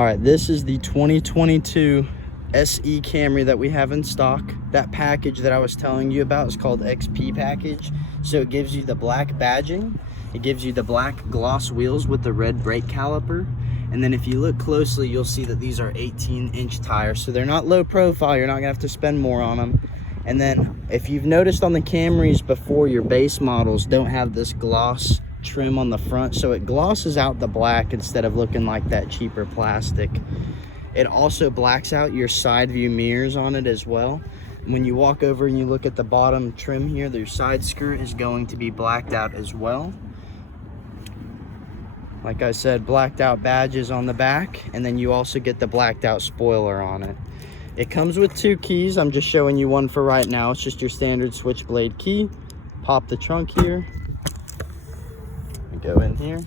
All right, this is the 2022 SE Camry that we have in stock. That package that I was telling you about is called XP package. So it gives you the black badging, it gives you the black gloss wheels with the red brake caliper, and then if you look closely, you'll see that these are 18-inch tires, so they're not low profile. You're not gonna have to spend more on them. And then if you've noticed on the Camrys before, your base models don't have this gloss trim on the front, so it glosses out the black instead of looking like that cheaper plastic. It also blacks out your side view mirrors on it as well. When you walk over and you look at the bottom trim here, their side skirt is going to be blacked out as well. Like I said, blacked out badges on the back, and then you also get the blacked out spoiler on it. It comes with 2 keys. I'm just showing you one for right now. It's just your standard switchblade key. Pop the trunk here. Go in here.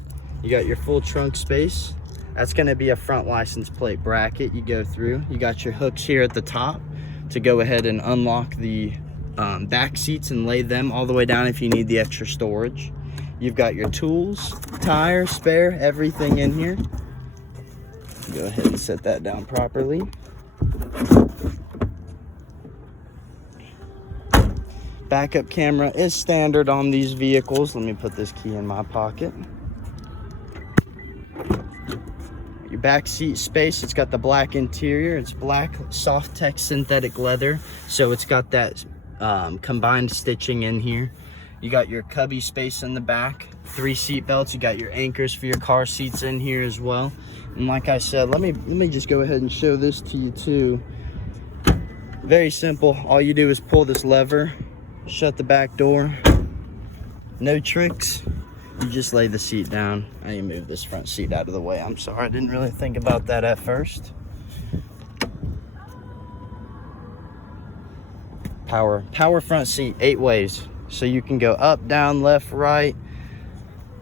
You got your full trunk space. That's going to be a front license plate bracket you go through. You got your hooks here at the top to go ahead and unlock the back seats and lay them all the way down if you need the extra storage. You've got your tools, tire, spare, everything in here. Go ahead and set that down properly. Backup camera is standard on these vehicles. Let me put this key in my pocket. Your back seat space, it's got the black interior. It's black soft tech synthetic leather, so it's got that combined stitching in here. You got your cubby space in the back, 3 seat belts. You got your anchors for your car seats in here as well. And like I said, let me just go ahead and show this to you too. Very simple. All you do is pull this lever, shut the back door. No tricks. You just lay the seat down. I need to move this front seat out of the way. I'm sorry, I didn't really think about that at first. Power front seat, 8 ways. So you can go up, down, left, right,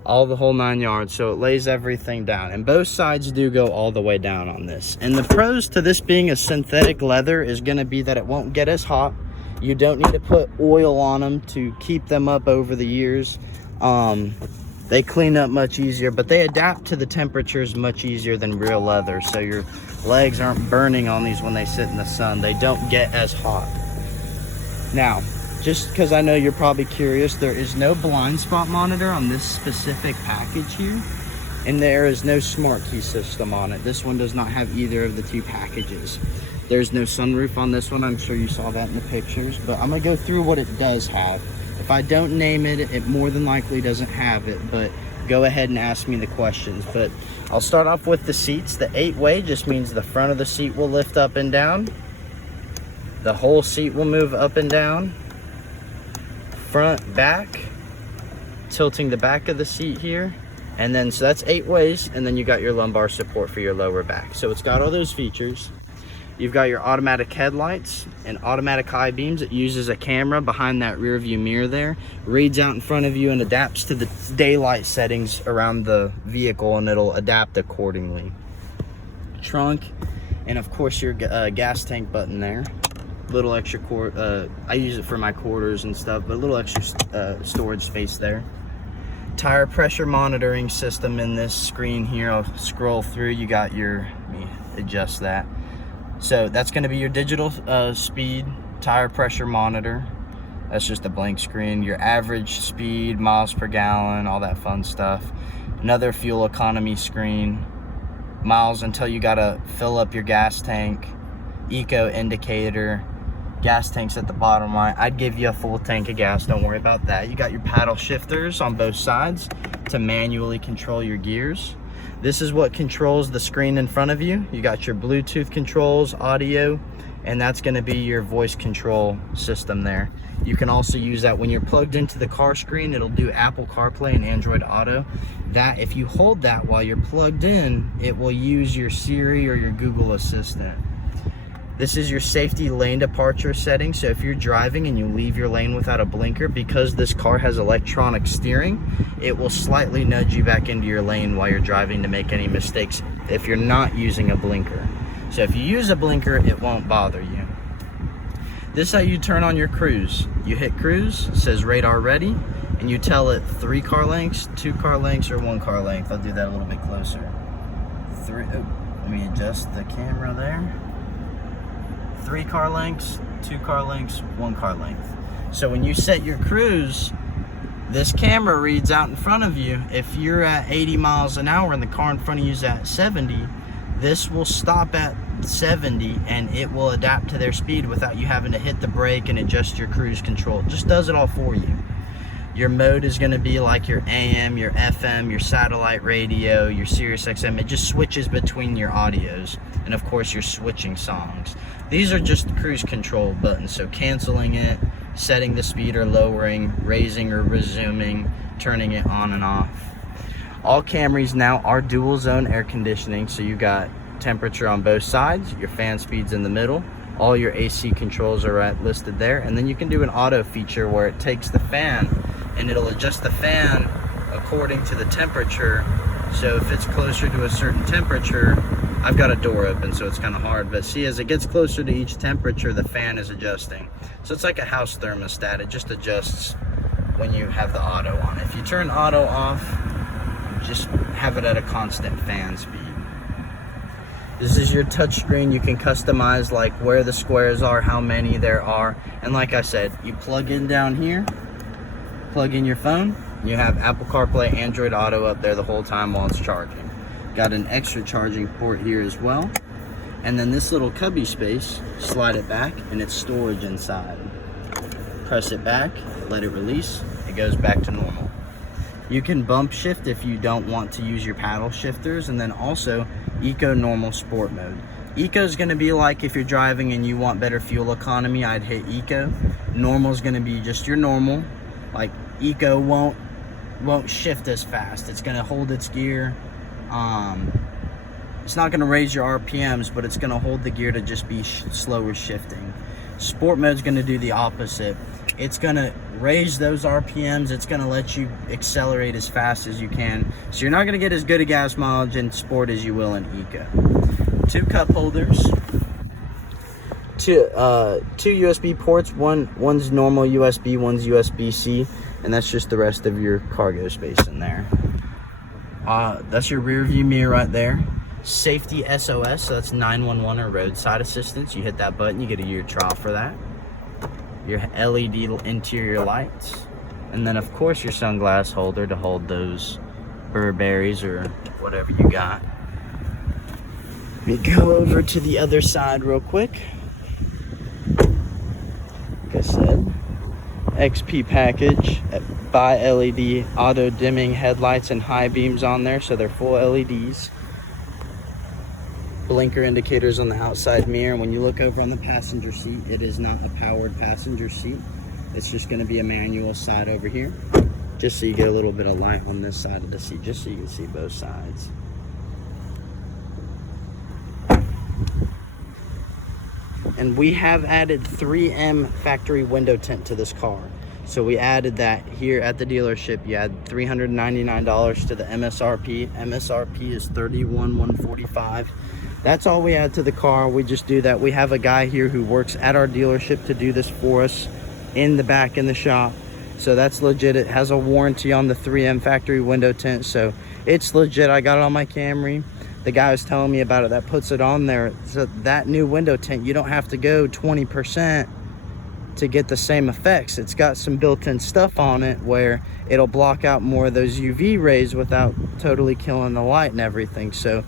all the whole 9 yards. So it lays everything down, and both sides do go all the way down on this. And the pros to this being a synthetic leather is going to be that it won't get as hot. You don't need to put oil on them to keep them up over the years. They clean up much easier, but they adapt to the temperatures much easier than real leather. So your legs aren't burning on these when they sit in the sun. They don't get as hot. Now, just because I know you're probably curious, there is no blind spot monitor on this specific package here, and there is no smart key system on it. This one does not have either of the 2 packages. There's no sunroof on this one. I'm sure you saw that in the pictures, but I'm gonna go through what it does have. If I don't name it, it more than likely doesn't have it, but go ahead and ask me the questions. But I'll start off with the seats. The 8-way just means the front of the seat will lift up and down. The whole seat will move up and down. Front, back, tilting the back of the seat here. And then, so that's 8 ways, and then you got your lumbar support for your lower back. So it's got all those features. You've got your automatic headlights and automatic high beams. It uses a camera behind that rear view mirror there, reads out in front of you and adapts to the daylight settings around the vehicle, and it'll adapt accordingly. Trunk, and of course your gas tank button there. Little extra I use it for my quarters and stuff, but a little extra storage space there. Tire pressure monitoring system in this screen here. I'll scroll through. You got your, let me adjust that. So that's going to be your digital speed tire pressure monitor. That's just a blank screen. Your average speed, miles per gallon, all that fun stuff. Another fuel economy screen. Miles until you got to fill up your gas tank. Eco indicator. Gas tanks at the bottom line. I'd give you a full tank of gas, don't worry about that. You got your paddle shifters on both sides to manually control your gears. This is what controls the screen in front of you. You got your Bluetooth controls, audio, and that's going to be your voice control system there. You can also use that when you're plugged into the car screen. It'll do Apple CarPlay and Android Auto. That, if you hold that while you're plugged in, it will use your Siri or your Google Assistant. This is your safety lane departure setting. So if you're driving and you leave your lane without a blinker, because this car has electronic steering, it will slightly nudge you back into your lane while you're driving to make any mistakes if you're not using a blinker. So if you use a blinker, it won't bother you. This is how you turn on your cruise. You hit cruise, it says radar ready, and you tell it 3 car lengths, 2 car lengths, or 1 car length. I'll do that a little bit closer. 3, oh, let Let me adjust the camera there. 3 car lengths, 2 car lengths, 1 car length. So when you set your cruise, this camera reads out in front of you. If you're at 80 miles an hour and the car in front of you is at 70, this will stop at 70 and it will adapt to their speed without you having to hit the brake and adjust your cruise control. It just does it all for you. Your mode is going to be like your AM, your FM, your satellite radio, your Sirius XM. It just switches between your audios, and of course your switching songs. These are just cruise control buttons, so canceling it, setting the speed or lowering, raising or resuming, turning it on and off. All Camrys now are dual zone air conditioning, so you got temperature on both sides, your fan speeds in the middle, all your AC controls are listed there, and then you can do an auto feature where it takes the fan and it'll adjust the fan according to the temperature. So if it's closer to a certain temperature, I've got a door open so it's kind of hard, but see, as it gets closer to each temperature, the fan is adjusting. So it's like a house thermostat. It just adjusts when you have the auto on. If you turn auto off, just have it at a constant fan speed. This is your touch screen. You can customize like where the squares are, how many there are, and like I said, you plug in down here, plug in your phone, you have Apple CarPlay, Android Auto up there the whole time while it's charging. Got an extra charging port here as well, and then this little cubby space, slide it back and it's storage inside. Press it back, let it release, it goes back to normal. You can bump shift if you don't want to use your paddle shifters, and then also Eco, Normal, Sport mode. Eco is going to be like if you're driving and you want better fuel economy, I'd hit Eco. Normal is going to be just your normal. Like Eco won't shift as fast. It's going to hold its gear. It's not going to raise your RPMs, but it's going to hold the gear to just be slower shifting. Sport mode is going to do the opposite. It's going to raise those RPMs. It's going to let you accelerate as fast as you can. So you're not going to get as good a gas mileage in Sport as you will in Eco. 2 cup holders. Two USB ports. One's normal USB, one's USB-C, and that's just the rest of your cargo space in there. That's your rear view mirror right there. Safety SOS, so that's 911 or roadside assistance. You hit that button, you get a year trial for that. Your LED interior lights, and then of course your sunglass holder to hold those Burberrys or whatever you got. Let me go over to the other side real quick. Like I said, XP package, by LED auto dimming headlights and high beams on there, so they're full LEDs. Blinker indicators on the outside mirror. When you look over on the passenger seat, it is not a powered passenger seat. It's just going to be a manual side over here, just so you get a little bit of light on this side of the seat, just so you can see both sides. And we have added 3M factory window tint to this car. So we added that here at the dealership. You add $399 to the MSRP. MSRP is $31,145. That's all we add to the car. We just do that. We have a guy here who works at our dealership to do this for us in the back in the shop. So that's legit. It has a warranty on the 3M factory window tint, so it's legit. I got it on my Camry. The guy was telling me about it that puts it on there. So that new window tint, you don't have to go 20% to get the same effects. It's got some built-in stuff on it where it'll block out more of those UV rays without totally killing the light and everything. So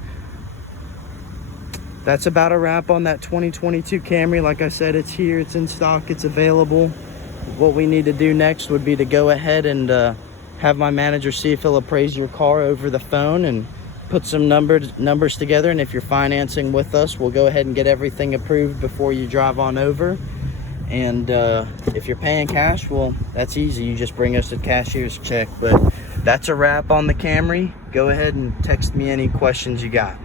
that's about a wrap on that 2022 Camry. Like I said, it's here, it's in stock, it's available. What we need to do next would be to go ahead and have my manager see if he'll appraise your car over the phone and put some numbers together. And if you're financing with us, we'll go ahead and get everything approved before you drive on over. And if you're paying cash, well, that's easy. You just bring us a cashier's check. But that's a wrap on the Camry. Go ahead and text me any questions you got.